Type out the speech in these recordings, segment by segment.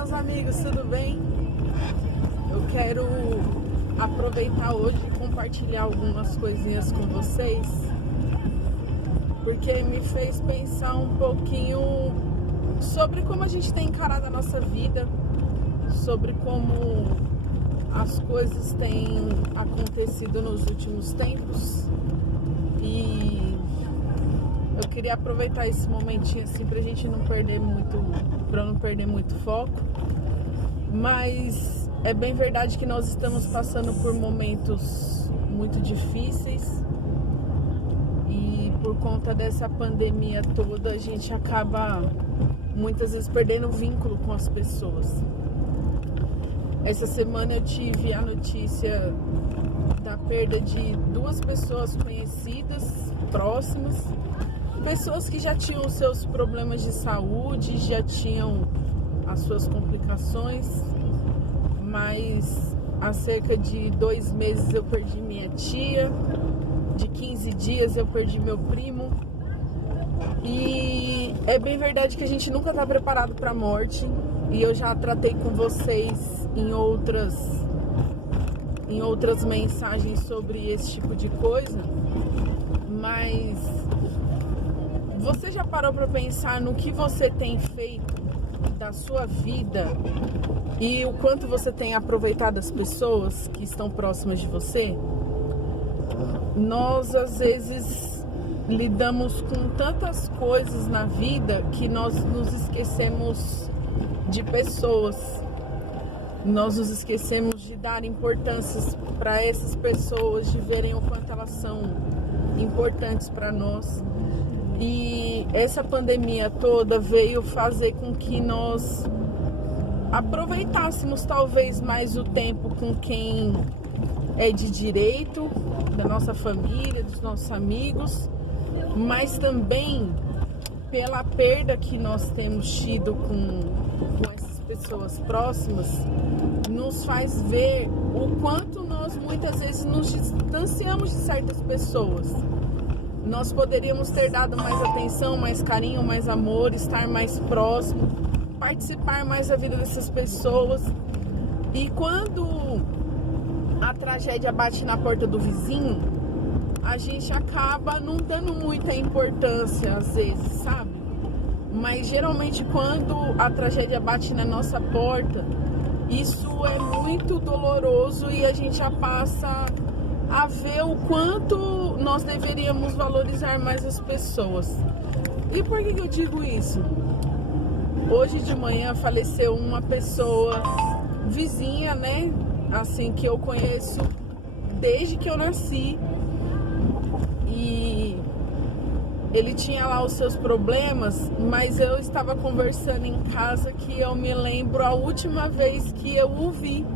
meus amigos, tudo bem? Eu quero aproveitar hoje e compartilhar algumas coisinhas com vocês, porque me fez pensar um pouquinho sobre como a gente tem encarado a nossa vida, sobre como as coisas têm acontecido nos últimos tempos. E eu queria aproveitar esse momentinho assim pra gente não perder muito foco. Mas é bem verdade que nós estamos passando por momentos muito difíceis. E por conta dessa pandemia toda, a gente acaba muitas vezes perdendo o vínculo com as pessoas. Essa semana eu tive a notícia da perda de 2 pessoas conhecidas, próximas, pessoas que já tinham seus problemas de saúde, já tinham as suas complicações, mas há cerca de 2 meses eu perdi minha tia, de 15 dias eu perdi meu primo, e é bem verdade que a gente nunca está preparado para a morte, e eu já tratei com vocês em outras mensagens sobre esse tipo de coisa, mas você já parou para pensar no que você tem feito da sua vida e o quanto você tem aproveitado as pessoas que estão próximas de você? Nós às vezes lidamos com tantas coisas na vida que nós nos esquecemos de pessoas. Nós nos esquecemos de dar importância para essas pessoas, de verem o quanto elas são importantes para nós. E essa pandemia toda veio fazer com que nós aproveitássemos talvez mais o tempo com quem é de direito, da nossa família, dos nossos amigos, mas também pela perda que nós temos tido com essas pessoas próximas, nos faz ver o quanto nós muitas vezes nos distanciamos de certas pessoas. Nós poderíamos ter dado mais atenção, mais carinho, mais amor, estar mais próximo, participar mais da vida dessas pessoas. E quando a tragédia bate na porta do vizinho, a gente acaba não dando muita importância às vezes, sabe? Mas geralmente quando a tragédia bate na nossa porta, isso é muito doloroso e a gente já passa a ver o quanto nós deveríamos valorizar mais as pessoas. E por que eu digo isso? Hoje de manhã faleceu uma pessoa vizinha, né? Assim, que eu conheço desde que eu nasci. E ele tinha lá os seus problemas, mas eu estava conversando em casa que eu me lembro a última vez que eu o vi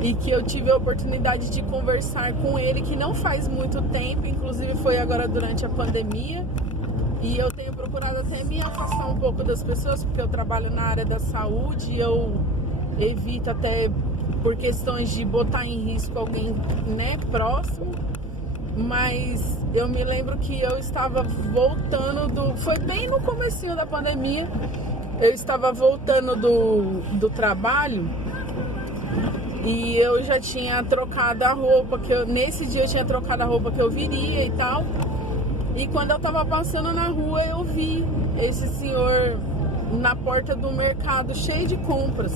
e que eu tive a oportunidade de conversar com ele, que não faz muito tempo, inclusive foi agora durante a pandemia. E eu tenho procurado até me afastar um pouco das pessoas, porque eu trabalho na área da saúde e eu evito até por questões de botar em risco alguém, né, próximo. Mas eu me lembro que eu estava voltando foi bem no comecinho da pandemia, eu estava voltando do trabalho e eu já tinha trocado a roupa, nesse dia eu tinha trocado a roupa que eu viria e tal. E quando eu tava passando na rua, eu vi esse senhor na porta do mercado, cheio de compras.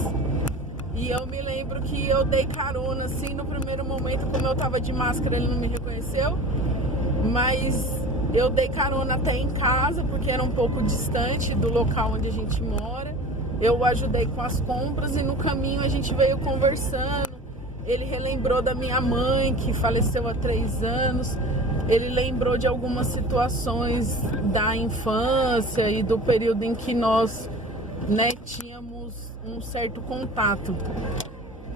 E eu me lembro que eu dei carona, assim, no primeiro momento, como eu tava de máscara, ele não me reconheceu. Mas eu dei carona até em casa, porque era um pouco distante do local onde a gente mora. Eu o ajudei com as compras e no caminho a gente veio conversando. Ele relembrou da minha mãe, que faleceu há 3 anos. Ele lembrou de algumas situações da infância e do período em que nós, né, tínhamos um certo contato.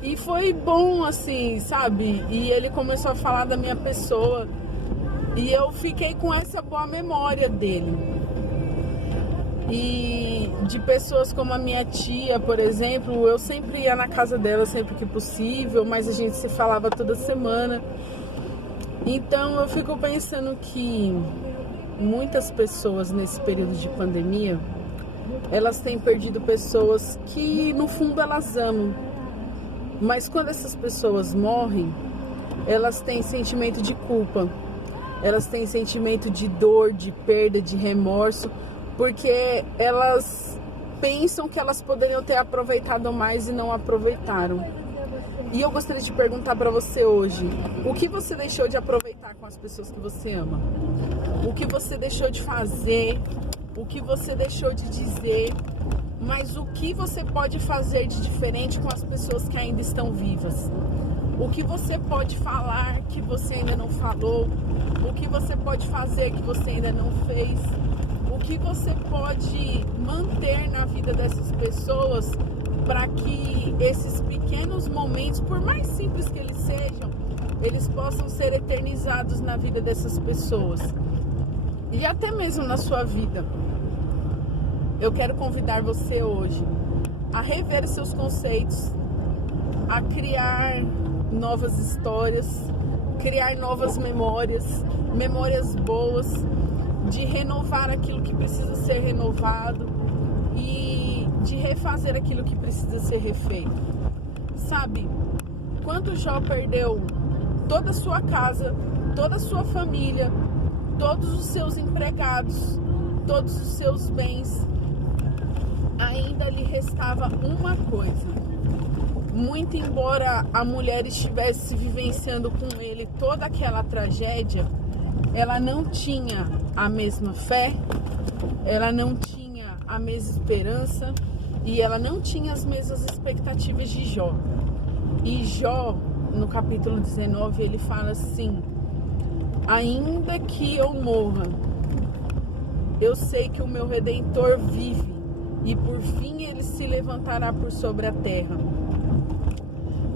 E foi bom, assim, sabe? E ele começou a falar da minha pessoa. E eu fiquei com essa boa memória dele. E de pessoas como a minha tia, por exemplo, eu sempre ia na casa dela sempre que possível, mas a gente se falava toda semana. Então eu fico pensando que muitas pessoas nesse período de pandemia elas têm perdido pessoas que no fundo elas amam. Mas quando essas pessoas morrem, elas têm sentimento de culpa. Elas têm sentimento de dor, de perda, de remorso, porque elas pensam que elas poderiam ter aproveitado mais e não aproveitaram. E eu gostaria de perguntar para você hoje, o que você deixou de aproveitar com as pessoas que você ama? O que você deixou de fazer? O que você deixou de dizer? Mas o que você pode fazer de diferente com as pessoas que ainda estão vivas? O que você pode falar que você ainda não falou? O que você pode fazer que você ainda não fez? O que você pode manter na vida dessas pessoas para que esses pequenos momentos, por mais simples que eles sejam, eles possam ser eternizados na vida dessas pessoas? E até mesmo na sua vida. Eu quero convidar você hoje a rever seus conceitos, a criar novas histórias, criar novas memórias, memórias boas, de renovar aquilo que precisa ser renovado e de refazer aquilo que precisa ser refeito. Sabe, quando Jó perdeu toda a sua casa, toda a sua família, todos os seus empregados, todos os seus bens, ainda lhe restava uma coisa. Muito embora a mulher estivesse vivenciando com ele toda aquela tragédia, ela não tinha a mesma fé, ela não tinha a mesma esperança e ela não tinha as mesmas expectativas de Jó. E Jó, no capítulo 19, ele fala assim: ainda que eu morra, eu sei que o meu Redentor vive e por fim ele se levantará por sobre a terra.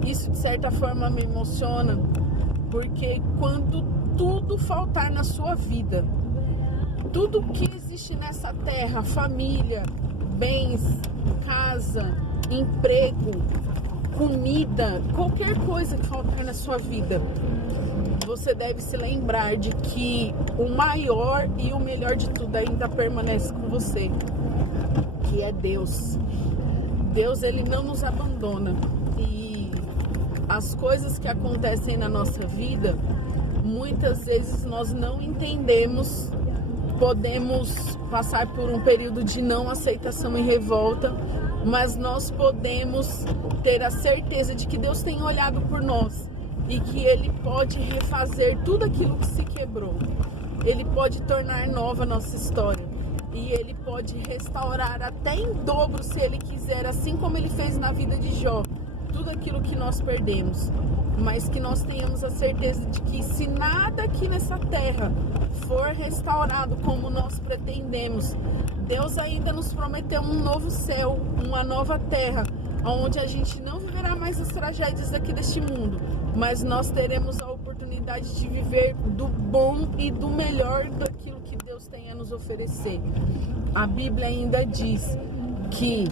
Isso de certa forma me emociona, porque quando tudo faltar na sua vida, tudo que existe nessa terra, família, bens, casa, emprego, comida, qualquer coisa que faltar na sua vida, você deve se lembrar de que o maior e o melhor de tudo ainda permanece com você, que é Deus. Deus, ele não nos abandona. E as coisas que acontecem na nossa vida, muitas vezes nós não entendemos. Podemos passar por um período de não aceitação e revolta, mas nós podemos ter a certeza de que Deus tem olhado por nós e que Ele pode refazer tudo aquilo que se quebrou. Ele pode tornar nova a nossa história e Ele pode restaurar até em dobro, se Ele quiser, assim como Ele fez na vida de Jó, tudo aquilo que nós perdemos. Mas que nós tenhamos a certeza de que se nada aqui nessa terra for restaurado como nós pretendemos, Deus ainda nos prometeu um novo céu, uma nova terra, onde a gente não viverá mais as tragédias aqui deste mundo, mas nós teremos a oportunidade de viver do bom e do melhor daquilo que Deus tem a nos oferecer. A Bíblia ainda diz que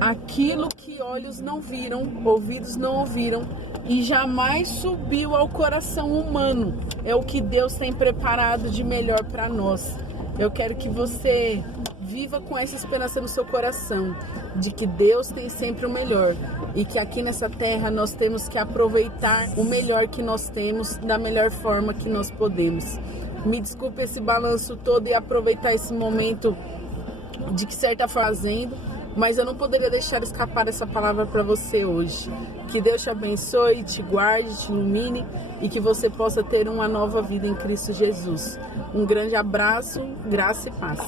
aquilo que olhos não viram, ouvidos não ouviram e jamais subiu ao coração humano, é o que Deus tem preparado de melhor para nós. Eu quero que você viva com essa esperança no seu coração, de que Deus tem sempre o melhor e que aqui nessa terra nós temos que aproveitar o melhor que nós temos da melhor forma que nós podemos. Me desculpe esse balanço todo e aproveitar esse momento de que certa fazendo, mas eu não poderia deixar escapar essa palavra para você hoje. Que Deus te abençoe, te guarde, te ilumine e que você possa ter uma nova vida em Cristo Jesus. Um grande abraço, graça e paz.